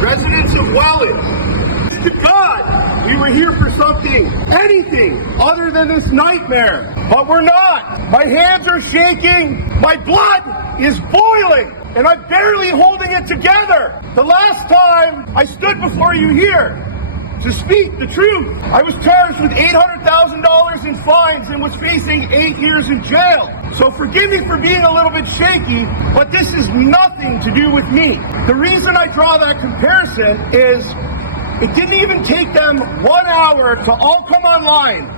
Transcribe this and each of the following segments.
Residents of Welland, to God, we were here for something, anything other than this nightmare. But we're not. My hands are shaking, my blood is boiling, and I'm barely holding it together. The last time I stood before you here to speak the truth, I was charged with $800,000 in fines and was facing 8 years in jail. So forgive me for being a little bit shaky, but this is nothing to do with me. The reason I draw that comparison is it didn't even take them 1 hour to all come online,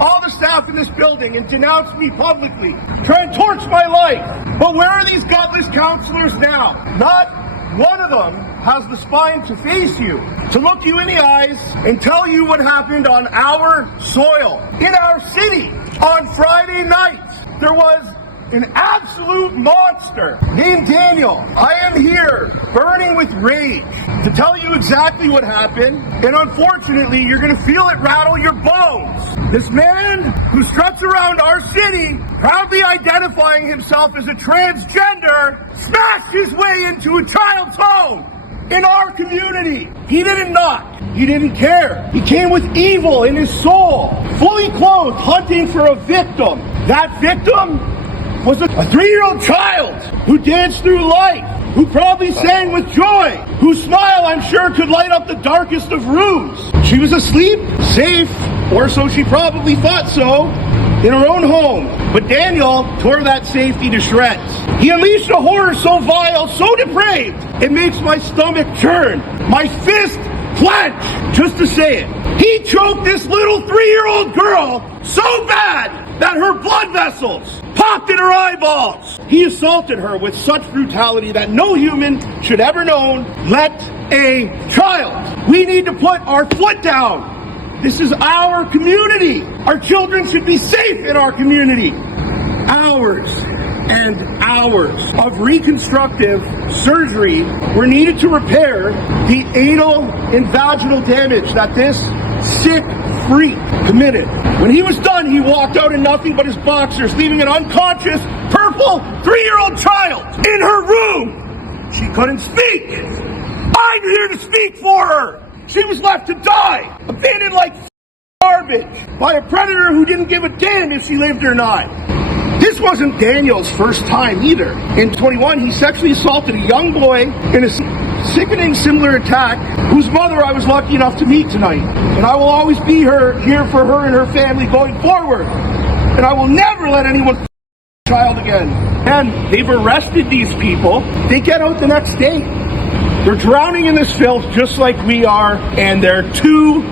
all the staff in this building, and denounce me publicly, try and torch my life. But where are these godless counselors now? Not one of them has the spine to face you, to look you in the eyes and tell you what happened on our soil, in our city. On Friday night, there was an absolute monster named Daniel. I am here burning with rage to tell you exactly what happened, and unfortunately, you're going to feel it rattle your bones. This man who struts around our city, proudly identifying himself as a transgender, smashed his way into a child's home in our community. He didn't knock. He didn't care. He came with evil in his soul, fully clothed, hunting for a victim. That victim was a 3-year-old child who danced through life, who probably sang with joy, whose smile I'm sure could light up the darkest of rooms. She was asleep, safe, or so she probably thought so, in her own home. But Daniel tore that safety to shreds. He unleashed a horror so vile, so depraved, it makes my stomach churn, my fist clench, just to say it. He choked this little 3-year-old girl so bad that her blood vessels popped in her eyeballs. He assaulted her with such brutality that no human should ever known, let a child. We need to put our foot down. This is our community. Our children should be safe in our community. Hours and hours of reconstructive surgery were needed to repair the anal and vaginal damage that this sick freak committed. When he was done, he walked out in nothing but his boxers, leaving an unconscious, purple 3-year-old child in her room. She couldn't speak. I'm here to speak for her. She was left to die, abandoned like garbage by a predator who didn't give a damn if she lived or not. This wasn't Daniel's first time either. In 21, he sexually assaulted a young boy in a sickening similar attack, whose mother I was lucky enough to meet tonight. And I will always be here for her and her family going forward. And I will never let anyone child again. And they've arrested these people. They get out the next day. They're drowning in this filth just like we are, and they're too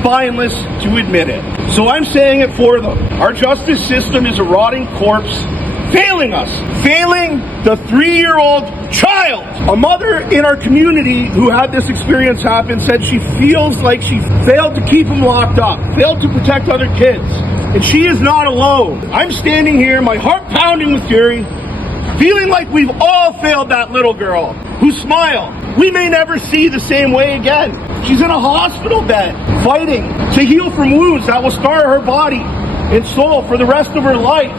spineless to admit it. So I'm saying it for them. Our justice system is a rotting corpse, failing us, failing the 3-year-old child. A mother in our community who had this experience happen said she feels like she failed to keep him locked up, failed to protect other kids, and she is not alone. I'm standing here, my heart pounding with fury, feeling like we've all failed that little girl whose smile we may never see the same way again. She's in a hospital bed, fighting to heal from wounds that will scar her body and soul for the rest of her life.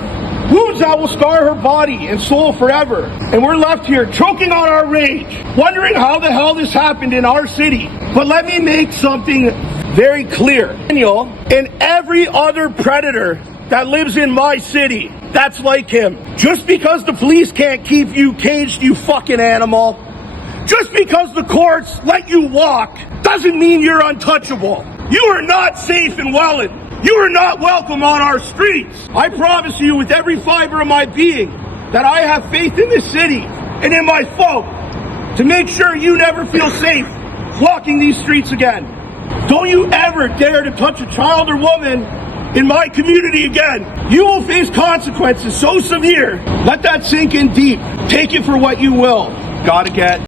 Wounds that will scar her body and soul forever. And we're left here choking on our rage, wondering how the hell this happened in our city. But let me make something very clear. Daniel and every other predator that lives in my city that's like him. Just because the police can't keep you caged, you fucking animal, just because the courts let you walk, doesn't mean you're untouchable. You are not safe in Welland. You are not welcome on our streets. I promise you with every fiber of my being that I have faith in this city and in my folk to make sure you never feel safe walking these streets again. Don't you ever dare to touch a child or woman in my community again. You will face consequences so severe. Let that sink in deep. Take it for what you will. Gotta get